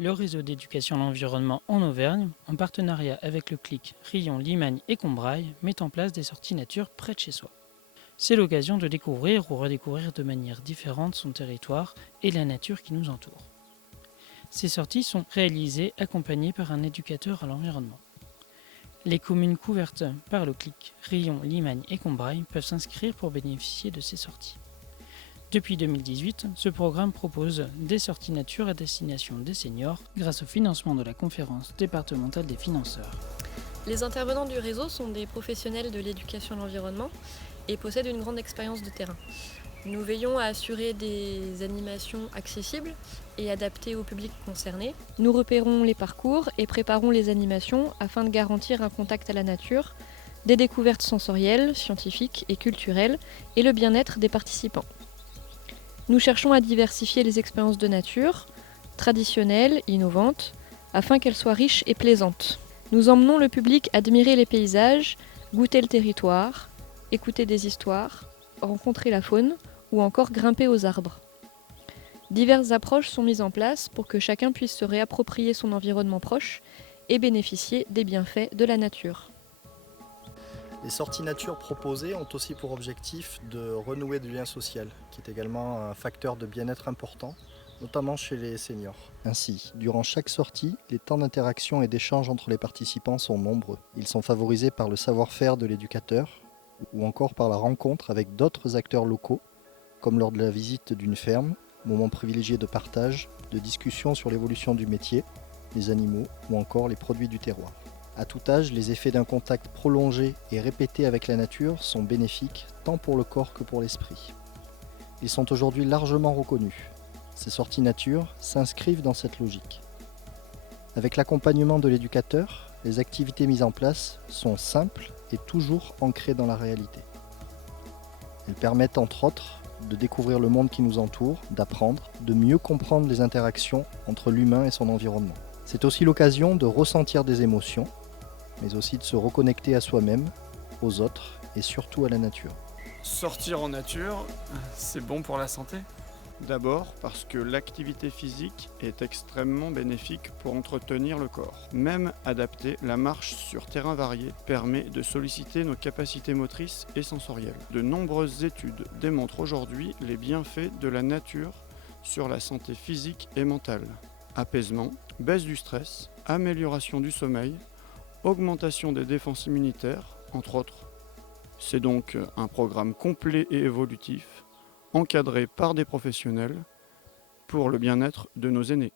Le réseau d'éducation à l'environnement en Auvergne, en partenariat avec le CLIC Rion, Limagne et Combrailles, met en place des sorties nature près de chez soi. C'est l'occasion de découvrir ou redécouvrir de manière différente son territoire et la nature qui nous entoure. Ces sorties sont réalisées accompagnées par un éducateur à l'environnement. Les communes couvertes par le CLIC Rion, Limagne et Combrailles peuvent s'inscrire pour bénéficier de ces sorties. Depuis 2018, ce programme propose des sorties nature à destination des seniors grâce au financement de la conférence départementale des financeurs. Les intervenants du réseau sont des professionnels de l'éducation à l'environnement et possèdent une grande expérience de terrain. Nous veillons à assurer des animations accessibles et adaptées au public concerné. Nous repérons les parcours et préparons les animations afin de garantir un contact à la nature, des découvertes sensorielles, scientifiques et culturelles et le bien-être des participants. Nous cherchons à diversifier les expériences de nature, traditionnelles, innovantes, afin qu'elles soient riches et plaisantes. Nous emmenons le public admirer les paysages, goûter le territoire, écouter des histoires, rencontrer la faune ou encore grimper aux arbres. Diverses approches sont mises en place pour que chacun puisse se réapproprier son environnement proche et bénéficier des bienfaits de la nature. Les sorties nature proposées ont aussi pour objectif de renouer du lien social, qui est également un facteur de bien-être important, notamment chez les seniors. Ainsi, durant chaque sortie, les temps d'interaction et d'échange entre les participants sont nombreux. Ils sont favorisés par le savoir-faire de l'éducateur ou encore par la rencontre avec d'autres acteurs locaux, comme lors de la visite d'une ferme, moment privilégié de partage, de discussion sur l'évolution du métier, les animaux ou encore les produits du terroir. À tout âge, les effets d'un contact prolongé et répété avec la nature sont bénéfiques tant pour le corps que pour l'esprit. Ils sont aujourd'hui largement reconnus. Ces sorties nature s'inscrivent dans cette logique. Avec l'accompagnement de l'éducateur, les activités mises en place sont simples et toujours ancrées dans la réalité. Elles permettent entre autres de découvrir le monde qui nous entoure, d'apprendre, de mieux comprendre les interactions entre l'humain et son environnement. C'est aussi l'occasion de ressentir des émotions, mais aussi de se reconnecter à soi-même, aux autres et surtout à la nature. Sortir en nature, c'est bon pour la santé. D'abord parce que l'activité physique est extrêmement bénéfique pour entretenir le corps. Même adaptée, la marche sur terrain varié permet de solliciter nos capacités motrices et sensorielles. De nombreuses études démontrent aujourd'hui les bienfaits de la nature sur la santé physique et mentale. Apaisement, baisse du stress, amélioration du sommeil, augmentation des défenses immunitaires, entre autres. C'est donc un programme complet et évolutif, encadré par des professionnels, pour le bien-être de nos aînés.